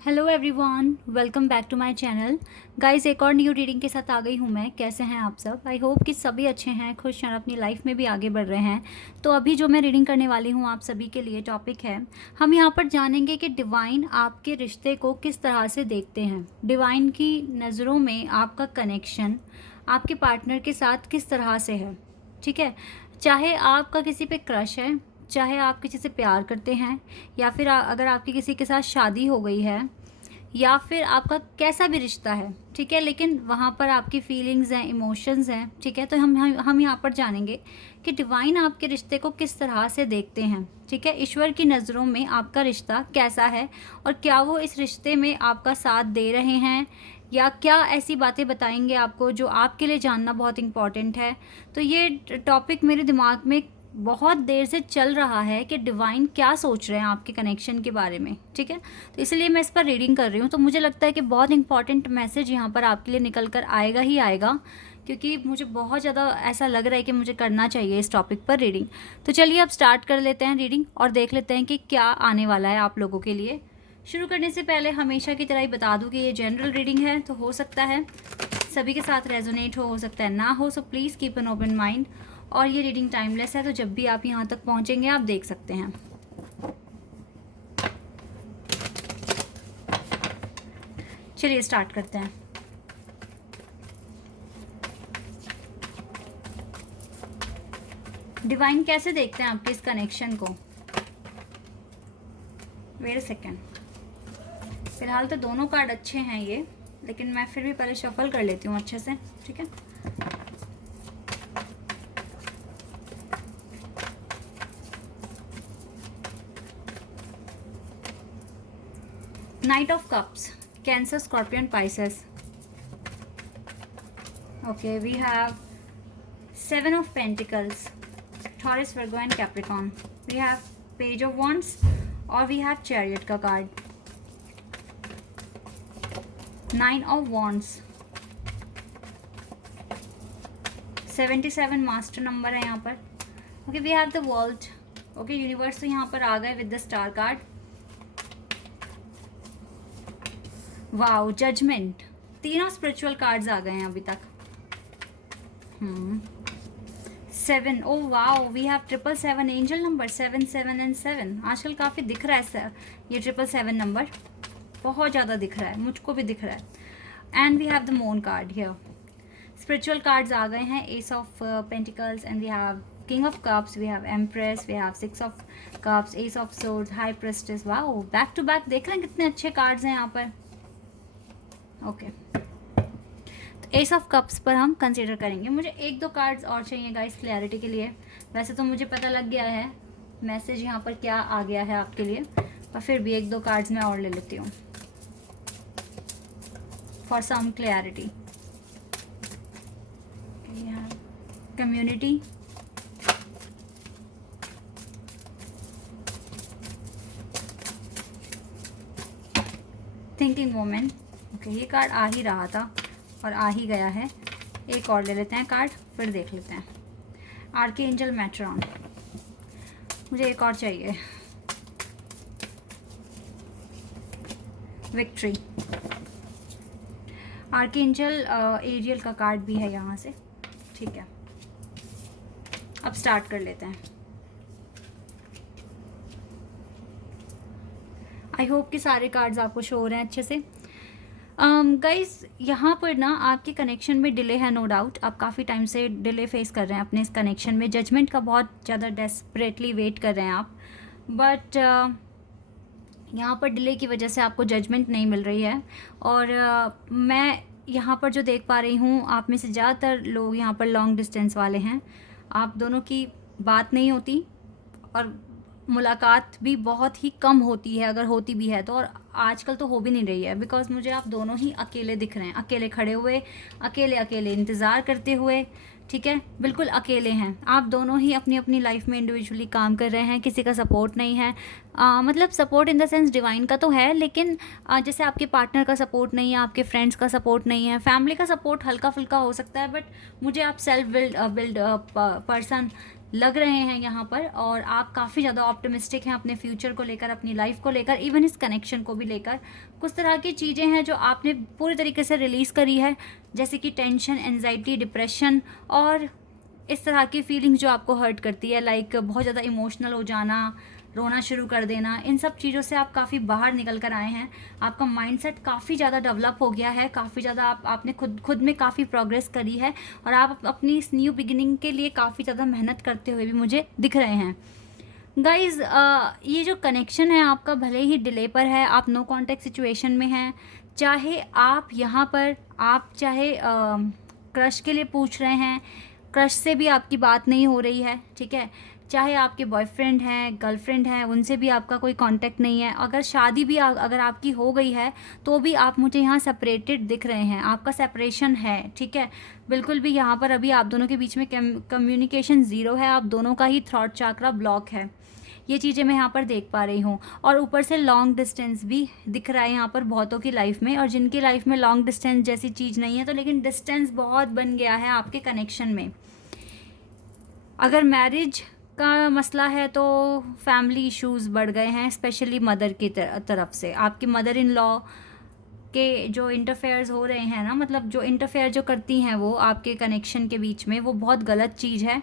Hello everyone, welcome back to my channel. Guys, एक और new reading के साथ आ गई हूँ मैं। कैसे हैं आप सब? आई होप कि सभी अच्छे हैं, खुश हैं, अपनी लाइफ में भी आगे बढ़ रहे हैं। तो अभी जो मैं रीडिंग करने वाली हूँ आप सभी के लिए टॉपिक है, हम यहाँ पर जानेंगे कि डिवाइन आपके रिश्ते को किस तरह से देखते हैं। डिवाइन की नज़रों में आपका कनेक्शन आपके पार्टनर के साथ किस तरह से है। ठीक है, चाहे आपका किसी पे क्रश है, चाहे आप किसी से प्यार करते हैं, या फिर अगर आपकी किसी के साथ शादी हो गई है, या फिर आपका कैसा भी रिश्ता है, ठीक है, लेकिन वहाँ पर आपकी फीलिंग्स हैं, इमोशंस हैं, ठीक है। तो हम यहाँ पर जानेंगे कि डिवाइन आपके रिश्ते को किस तरह से देखते हैं। ठीक है, ईश्वर की नज़रों में आपका रिश्ता कैसा है और क्या वो इस रिश्ते में आपका साथ दे रहे हैं, या क्या ऐसी बातें बताएंगे आपको जो आपके लिए जानना बहुत इम्पॉर्टेंट है। तो ये टॉपिक मेरे दिमाग में बहुत देर से चल रहा है कि डिवाइन क्या सोच रहे हैं आपके कनेक्शन के बारे में। ठीक है, तो इसलिए मैं इस पर रीडिंग कर रही हूँ। तो मुझे लगता है कि बहुत इंपॉर्टेंट मैसेज यहाँ पर आपके लिए निकल कर आएगा ही आएगा, क्योंकि मुझे बहुत ज़्यादा ऐसा लग रहा है कि मुझे करना चाहिए इस टॉपिक पर रीडिंग। तो चलिए अब स्टार्ट कर लेते हैं रीडिंग और देख लेते हैं कि क्या आने वाला है आप लोगों के लिए। शुरू करने से पहले हमेशा की तरह ही बता दूँ कि ये जनरल रीडिंग है, तो हो सकता है सभी के साथ रेजोनेट हो सकता है ना हो। So please keep an open mind. और ये रीडिंग टाइमलेस है, तो जब भी आप यहाँ तक पहुँचेंगे आप देख सकते हैं। चलिए स्टार्ट करते हैं। डिवाइन कैसे देखते हैं आपके इस कनेक्शन को? Wait a second. फिलहाल तो दोनों कार्ड अच्छे हैं ये, लेकिन मैं फिर भी पहले शफल कर लेती हूँ अच्छे से। ठीक है, Knight of Cups, Cancer, Scorpion, Pisces. Okay, we have Seven of Pentacles, Taurus, Virgo and Capricorn. We have Page of Wands और we have Chariot का card, Nine of Wands, 77 master number है यहाँ पर। Okay, we have the world. Okay, universe तो यहाँ पर आ गए with the star card. Wow, judgement. तीनों स्पिरिचुअल कार्ड्स आ गए हैं अभी तक। 7, oh wow, we have 777, angel number 7 7 and 7। आजकल काफ़ी दिख रहा है सर ये 777 नंबर, बहुत ज़्यादा दिख रहा है, मुझको भी दिख रहा है। And we have the moon card here. Spiritual cards आ गए हैं, ace of pentacles, and we have king of cups, we have empress, we have 6 of cups, ace of swords, high priestess. Wow, back to back देख रहे हैं कितने अच्छे cards हैं यहाँ पर। ओके, तो एस ऑफ कप्स पर हम कंसीडर करेंगे। मुझे एक दो कार्ड्स और चाहिए गाइस क्लैरिटी के लिए। वैसे तो मुझे पता लग गया है मैसेज यहाँ पर क्या आ गया है आपके लिए, पर फिर भी एक दो कार्ड्स मैं और ले लेती हूँ for some clarity. Community, thinking women. Okay, ये कार्ड आ ही रहा था और आ ही गया है। एक और ले लेते हैं कार्ड, फिर देख लेते हैं। आर्कएंजल मैट्रॉन, मुझे एक और चाहिए। विक्ट्री, आर्कएंजल एरियल का कार्ड भी है यहाँ से। ठीक है, अब स्टार्ट कर लेते हैं। आई होप कि सारे कार्ड्स आपको शो हो रहे हैं अच्छे से। गाइस, यहाँ पर ना आपके कनेक्शन में डिले है, नो डाउट। आप काफ़ी टाइम से डिले फेस कर रहे हैं अपने इस कनेक्शन में, जजमेंट का बहुत ज़्यादा डेस्परेटली वेट कर रहे हैं आप। बट यहाँ पर डिले की वजह से आपको जजमेंट नहीं मिल रही है। और मैं यहाँ पर जो देख पा रही हूँ, आप में से ज़्यादातर लोग यहाँ पर लॉन्ग डिस्टेंस वाले हैं। आप दोनों की बात नहीं होती और मुलाकात भी बहुत ही कम होती है, अगर होती भी है तो। और आजकल तो हो भी नहीं रही है, बिकॉज मुझे आप दोनों ही अकेले दिख रहे हैं, अकेले खड़े हुए, अकेले अकेले इंतज़ार करते हुए। ठीक है, बिल्कुल अकेले हैं आप दोनों ही, अपनी अपनी लाइफ में इंडिविजुअली काम कर रहे हैं, किसी का सपोर्ट नहीं है। मतलब support in the sense divine का तो है, लेकिन जैसे आपके पार्टनर का सपोर्ट नहीं है, आपके फ्रेंड्स का सपोर्ट नहीं है, फैमिली का सपोर्ट हल्का फुल्का हो सकता है, बट मुझे आप सेल्फ बिल्ड पर्सन लग रहे हैं यहाँ पर, और आप काफ़ी ज़्यादा ऑप्टिमिस्टिक हैं अपने फ्यूचर को लेकर, अपनी लाइफ को लेकर, इवन इस कनेक्शन को भी लेकर। कुछ तरह की चीज़ें हैं जो आपने पूरी तरीके से रिलीज़ करी है, जैसे कि टेंशन, एंजाइटी, डिप्रेशन और इस तरह की फीलिंग जो आपको हर्ट करती है, लाइक बहुत ज़्यादा इमोशनल हो जाना, रोना शुरू कर देना। इन सब चीज़ों से आप काफ़ी बाहर निकल कर आए हैं। आपका माइंडसेट काफ़ी ज़्यादा डेवलप हो गया है, काफ़ी ज़्यादा आपने खुद में काफ़ी प्रोग्रेस करी है, और आप अपनी इस न्यू बिगिनिंग के लिए काफ़ी ज़्यादा मेहनत करते हुए भी मुझे दिख रहे हैं। गाइज़, ये जो कनेक्शन है आपका, भले ही डिले पर है, आप नो कॉन्टैक्ट सिचुएशन में हैं, चाहे आप यहाँ पर आप चाहे क्रश के लिए पूछ रहे हैं, क्रश से भी आपकी बात नहीं हो रही है, ठीक है, चाहे आपके बॉयफ्रेंड हैं, गर्लफ्रेंड हैं, उनसे भी आपका कोई कांटेक्ट नहीं है, अगर शादी भी अगर आपकी हो गई है तो भी आप मुझे यहाँ सेपरेटेड दिख रहे हैं, आपका सेपरेशन है, ठीक है, बिल्कुल भी यहाँ पर अभी आप दोनों के बीच में कम्युनिकेशन ज़ीरो है, आप दोनों का ही थ्रॉट चक्रा ब्लॉक है। ये चीज़ें मैं यहाँ पर देख पा रही हूँ, और ऊपर से लॉन्ग डिस्टेंस भी दिख रहा है यहाँ पर बहुतों की लाइफ में, और जिनकी लाइफ में लॉन्ग डिस्टेंस जैसी चीज़ नहीं है तो लेकिन डिस्टेंस बहुत बन गया है आपके कनेक्शन में। अगर मैरिज का मसला है तो फैमिली इश्यूज़ बढ़ गए हैं, स्पेशली मदर की तरफ से। आपकी मदर इन लॉ के जो इंटरफेयर्स हो रहे हैं ना, मतलब जो इंटरफेयर जो करती हैं वो आपके कनेक्शन के बीच में, वो बहुत गलत चीज़ है।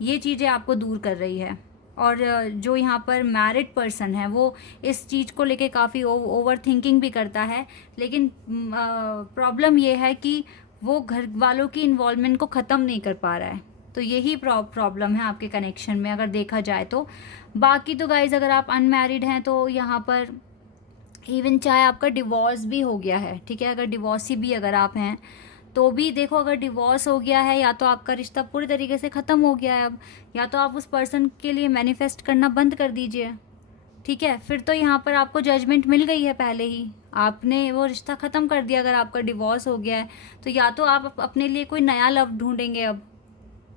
ये चीज़ें आपको दूर कर रही है। और जो यहाँ पर मैरिड पर्सन है वो इस चीज़ को लेके काफ़ी ओवर थिंकिंग भी करता है, लेकिन प्रॉब्लम ये है कि वो घर वालों की इन्वॉल्वमेंट को ख़त्म नहीं कर पा रहा है। तो यही प्रॉब्लम है आपके कनेक्शन में अगर देखा जाए तो। बाकी तो गाइज़, अगर आप अनमैरिड हैं तो यहाँ पर इवन चाहे आपका डिवोर्स भी हो गया है, ठीक है, अगर डिवोर्सी भी अगर आप हैं तो भी देखो, अगर डिवोर्स हो गया है या तो आपका रिश्ता पूरी तरीके से ख़त्म हो गया है अब, या तो आप उस पर्सन के लिए मैनिफेस्ट करना बंद कर दीजिए, ठीक है, फिर तो यहाँ पर आपको जजमेंट मिल गई है पहले ही, आपने वो रिश्ता ख़त्म कर दिया। अगर आपका डिवोर्स हो गया है तो या तो आप अपने लिए कोई नया लव ढूंढेंगे अब,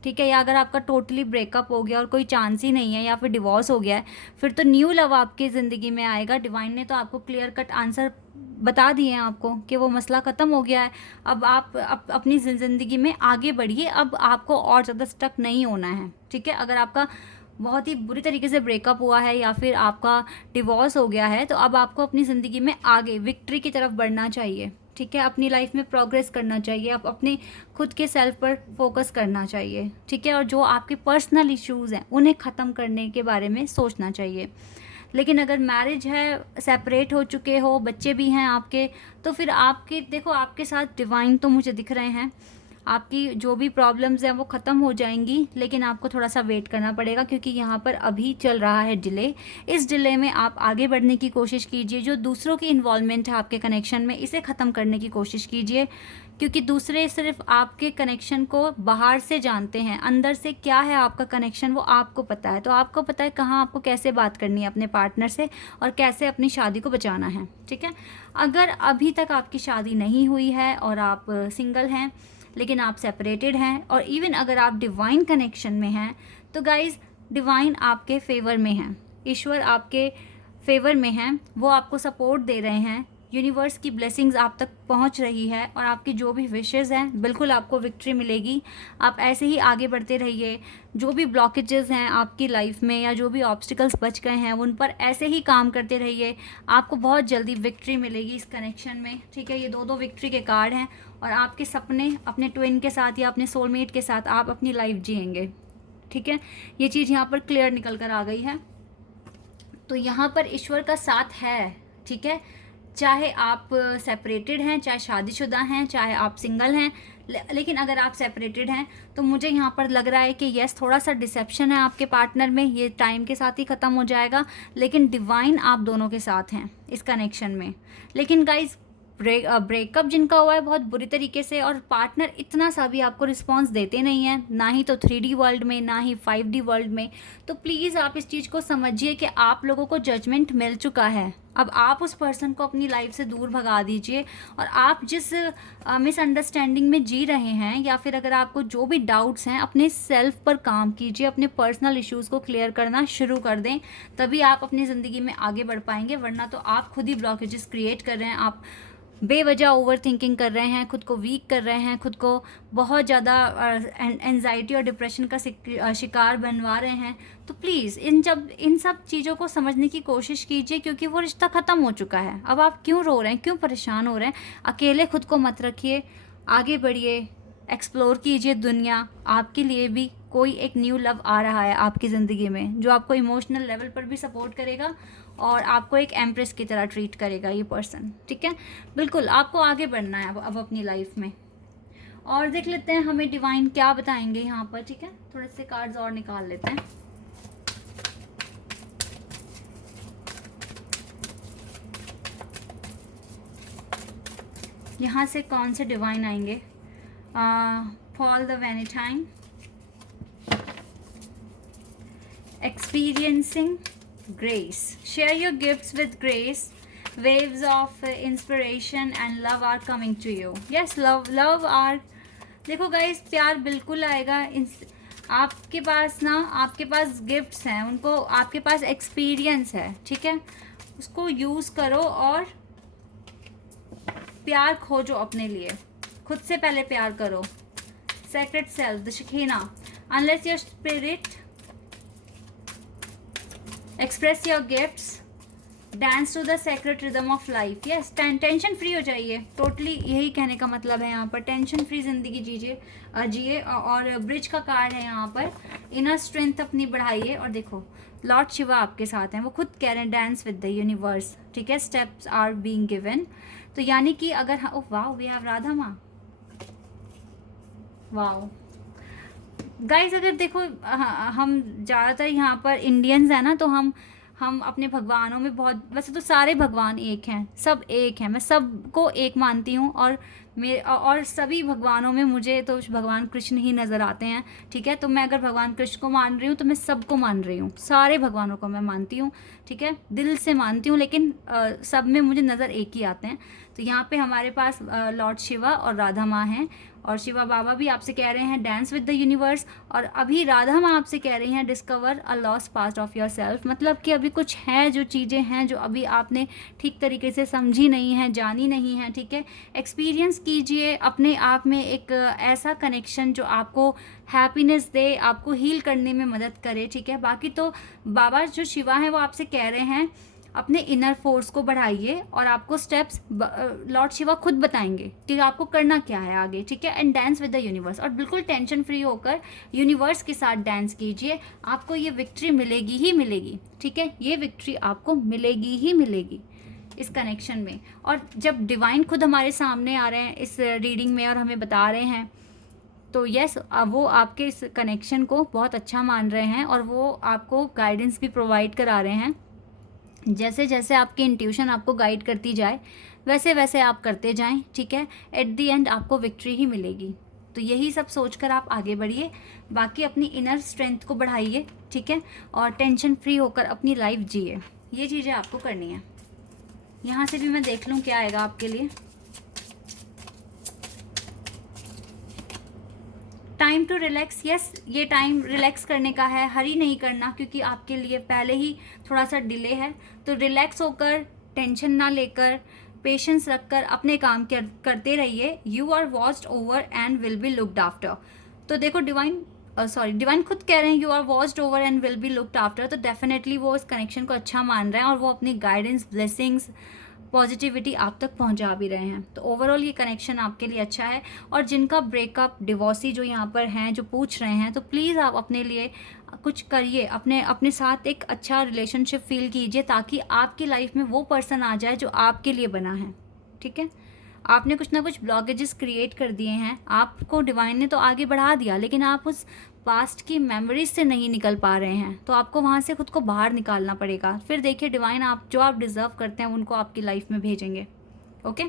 ठीक है, या अगर आपका टोटली ब्रेकअप हो गया और कोई चांस ही नहीं है, या फिर डिवोर्स हो गया है, फिर तो न्यू लव आपकी ज़िंदगी में आएगा। डिवाइन ने तो आपको क्लियर कट आंसर बता दिए हैं आपको कि वो मसला ख़त्म हो गया है। अब आप अपनी ज़िंदगी में आगे बढ़िए, अब आपको और ज़्यादा स्टक नहीं होना है, ठीक है। अगर आपका बहुत ही बुरी तरीके से ब्रेकअप हुआ है या फिर आपका डिवोर्स हो गया है तो अब आपको अपनी ज़िंदगी में आगे विक्ट्री की तरफ बढ़ना चाहिए, ठीक है, अपनी लाइफ में प्रोग्रेस करना चाहिए, आप अपने खुद के सेल्फ पर फोकस करना चाहिए, ठीक है, और जो आपके पर्सनल इश्यूज़ हैं उन्हें ख़त्म करने के बारे में सोचना चाहिए। लेकिन अगर मैरिज है, सेपरेट हो चुके हो, बच्चे भी हैं आपके, तो फिर आपके देखो, आपके साथ डिवाइन तो मुझे दिख रहे हैं, आपकी जो भी प्रॉब्लम्स हैं वो ख़त्म हो जाएंगी, लेकिन आपको थोड़ा सा वेट करना पड़ेगा, क्योंकि यहाँ पर अभी चल रहा है डिले। इस डिले में आप आगे बढ़ने की कोशिश कीजिए, जो दूसरों की इन्वॉल्वमेंट है आपके कनेक्शन में, इसे ख़त्म करने की कोशिश कीजिए, क्योंकि दूसरे सिर्फ आपके कनेक्शन को बाहर से जानते हैं, अंदर से क्या है आपका कनेक्शन वो आपको पता है। तो आपको पता है कहाँ आपको कैसे बात करनी है अपने पार्टनर से और कैसे अपनी शादी को बचाना है, ठीक है। अगर अभी तक आपकी शादी नहीं हुई है और आप सिंगल हैं, लेकिन आप सेपरेटेड हैं, और इवन अगर आप डिवाइन कनेक्शन में हैं, तो गाइज़ डिवाइन आपके फेवर में हैं, ईश्वर आपके फेवर में हैं, वो आपको सपोर्ट दे रहे हैं, यूनिवर्स की ब्लेसिंग्स आप तक पहुंच रही है, और आपकी जो भी विशेस हैं बिल्कुल आपको विक्ट्री मिलेगी। आप ऐसे ही आगे बढ़ते रहिए, जो भी ब्लॉकेजेस हैं आपकी लाइफ में या जो भी ऑब्स्टिकल्स बच गए हैं उन पर ऐसे ही काम करते रहिए, आपको बहुत जल्दी विक्ट्री मिलेगी इस कनेक्शन में, ठीक है। ये दो विक्ट्री के कार्ड हैं, और आपके सपने अपने ट्विन के साथ या अपने सोलमेट के साथ आप अपनी लाइफ जिएंगे, ठीक है। ये चीज़ यहाँ पर क्लियर निकल कर आ गई है। तो यहाँ पर ईश्वर का साथ है, ठीक है, चाहे आप सेपरेटेड हैं, चाहे शादीशुदा हैं, चाहे आप सिंगल हैं, लेकिन अगर आप सेपरेटेड हैं तो मुझे यहाँ पर लग रहा है कि यस, थोड़ा सा डिसेप्शन है आपके पार्टनर में, ये टाइम के साथ ही ख़त्म हो जाएगा, लेकिन डिवाइन आप दोनों के साथ हैं इस कनेक्शन में। लेकिन गाइज, ब्रेकअप जिनका हुआ है बहुत बुरी तरीके से, और पार्टनर इतना सा भी आपको रिस्पांस देते नहीं है, ना ही तो 3D वर्ल्ड में, ना ही 5D वर्ल्ड में, तो प्लीज़ आप इस चीज़ को समझिए कि आप लोगों को जजमेंट मिल चुका है। अब आप उस पर्सन को अपनी लाइफ से दूर भगा दीजिए, और आप जिस मिसअंडरस्टैंडिंग में जी रहे हैं, या फिर अगर आपको जो भी डाउट्स हैं, अपने सेल्फ पर काम कीजिए, अपने पर्सनल इश्यूज़ को क्लियर करना शुरू कर दें, तभी आप अपनी ज़िंदगी में आगे बढ़ पाएंगे, वरना तो आप खुद ही ब्लॉकेजेस क्रिएट कर रहे हैं। आप बेवजह ओवर थिंकिंग कर रहे हैं, खुद को वीक कर रहे हैं, खुद को बहुत ज़्यादा एंजाइटी और डिप्रेशन का शिकार बनवा रहे हैं, तो प्लीज़ इन सब चीज़ों को समझने की कोशिश कीजिए, क्योंकि वो रिश्ता ख़त्म हो चुका है। अब आप क्यों रो रहे हैं, क्यों परेशान हो रहे हैं? अकेले खुद को मत रखिए, आगे बढ़िए, एक्सप्लोर कीजिए दुनिया। आपके लिए भी कोई एक न्यू लव आ रहा है आपकी ज़िंदगी में, जो आपको इमोशनल लेवल पर भी सपोर्ट करेगा और आपको एक एम्प्रेस की तरह ट्रीट करेगा ये पर्सन, ठीक है। बिल्कुल आपको आगे बढ़ना है अब अपनी लाइफ में। और देख लेते हैं हमें डिवाइन क्या बताएंगे यहाँ पर, ठीक है। थोड़े से कार्ड्स और निकाल लेते हैं। यहाँ से कौन से डिवाइन आएंगे? फॉल द वेनेटाइन, experiencing grace, share your gifts with grace, waves of inspiration and love are coming to you. Yes, love are, देखो गाइस, प्यार बिल्कुल आएगा। आपके पास ना, आपके पास गिफ्ट्स हैं, उनको आपके पास एक्सपीरियंस है, ठीक है। उसको यूज़ करो और प्यार खोजो अपने लिए, खुद से पहले प्यार करो। Sacred self, the Shekinah, unleash your spirit express your gifts, dance to the sacred rhythm of life. Yes, tension free हो जाइए, टोटली यही कहने का मतलब है यहाँ पर। टेंशन फ्री जिंदगी जिए। और ब्रिज का कार्ड है यहाँ पर, इनर स्ट्रेंथ अपनी बढ़ाइए। और देखो लॉर्ड शिवा आपके साथ हैं, वो खुद कह रहे हैं डांस विद द यूनिवर्स, ठीक है। स्टेप्स आर बीइंग गिवन, तो यानी कि अगर oh wow, we have Radha माँ, वाओ गाइज। अगर देखो हम ज़्यादातर यहाँ पर इंडियंस हैं ना, तो हम अपने भगवानों में बहुत, वैसे तो सारे भगवान एक हैं, सब एक हैं, मैं सबको एक मानती हूँ। और सभी भगवानों में मुझे तो भगवान कृष्ण ही नज़र आते हैं, ठीक है। तो मैं अगर भगवान कृष्ण को मान रही हूँ तो मैं सबको मान रही हूँ, सारे भगवानों को मैं मानती हूँ, ठीक है, दिल से मानती हूँ। लेकिन सब में मुझे नज़र एक ही आते हैं। तो यहाँ पे हमारे पास लॉर्ड शिवा और राधा माँ हैं, और शिवा बाबा भी आपसे कह रहे हैं डांस विद द यूनिवर्स, और अभी राधा माँ आपसे कह रही हैं discover a lost past of your self. मतलब कि अभी कुछ है, जो चीज़ें हैं जो अभी आपने ठीक तरीके से समझी नहीं है, जानी नहीं है, ठीक है। एक्सपीरियंस कीजिए अपने आप में एक ऐसा कनेक्शन जो आपको हैप्पीनेस दे, आपको हील करने में मदद करे, ठीक है। बाकी तो बाबा जो शिवा हैं वो आपसे कह रहे हैं अपने इनर फोर्स को बढ़ाइए, और आपको स्टेप्स लॉर्ड शिवा खुद बताएंगे कि आपको करना क्या है आगे, ठीक है। And dance with the universe, और बिल्कुल टेंशन फ्री होकर यूनिवर्स के साथ डांस कीजिए, आपको ये विक्ट्री मिलेगी ही मिलेगी, ठीक है। ये विक्ट्री आपको मिलेगी ही मिलेगी इस कनेक्शन में। और जब डिवाइन खुद हमारे सामने आ रहे हैं इस रीडिंग में और हमें बता रहे हैं, तो यस, वो आपके इस कनेक्शन को बहुत अच्छा मान रहे हैं, और वो आपको गाइडेंस भी प्रोवाइड करा रहे हैं। जैसे जैसे आपकी इंट्यूशन आपको गाइड करती जाए, वैसे वैसे आप करते जाएं, ठीक है। एट दी एंड आपको विक्ट्री ही मिलेगी। तो यही सब सोचकर आप आगे बढ़िए, बाकी अपनी इनर स्ट्रेंथ को बढ़ाइए, ठीक है, और टेंशन फ्री होकर अपनी लाइफ जिए। ये चीज़ें आपको करनी है। यहाँ से भी मैं देख लूँ क्या आएगा आपके लिए। टाइम टू रिलैक्स, यस, ये टाइम रिलैक्स करने का है, हरी नहीं करना, क्योंकि आपके लिए पहले ही थोड़ा सा डिले है। तो रिलैक्स होकर, टेंशन ना लेकर, पेशेंस रखकर अपने काम करते रहिए। You are watched over and will be looked after. तो देखो डिवाइन खुद कह रहे हैं you are watched over and will be looked after, तो डेफिनेटली वो इस कनेक्शन को अच्छा मान रहे हैं, और वो अपनी गाइडेंस, ब्लेसिंग्स, पॉजिटिविटी आप तक पहुंचा भी रहे हैं। तो ओवरऑल ये कनेक्शन आपके लिए अच्छा है। और जिनका ब्रेकअप, डिवोर्सी जो यहाँ पर हैं, जो पूछ रहे हैं, तो प्लीज़ आप अपने लिए कुछ करिए, अपने साथ एक अच्छा रिलेशनशिप फील कीजिए, ताकि आपकी लाइफ में वो पर्सन आ जाए जो आपके लिए बना है, ठीक है। आपने कुछ ना कुछ ब्लॉकेजेस क्रिएट कर दिए हैं, आपको डिवाइन ने तो आगे बढ़ा दिया, लेकिन आप उस पास्ट की मेमोरीज से नहीं निकल पा रहे हैं, तो आपको वहाँ से खुद को बाहर निकालना पड़ेगा। फिर देखिए डिवाइन आप डिज़र्व करते हैं उनको आपकी लाइफ में भेजेंगे। Okay,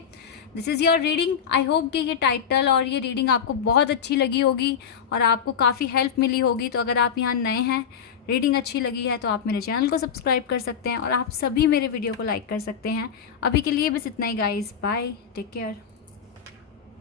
this is your reading. I hope कि ये टाइटल और ये रीडिंग आपको बहुत अच्छी लगी होगी और आपको काफ़ी हेल्प मिली होगी। तो अगर आप यहाँ नए हैं, रीडिंग अच्छी लगी है, तो आप मेरे चैनल को सब्सक्राइब कर सकते हैं, और आप सभी मेरे वीडियो को लाइक कर सकते हैं। अभी के लिए बस इतना ही गाइज, बाय, टेक केयर।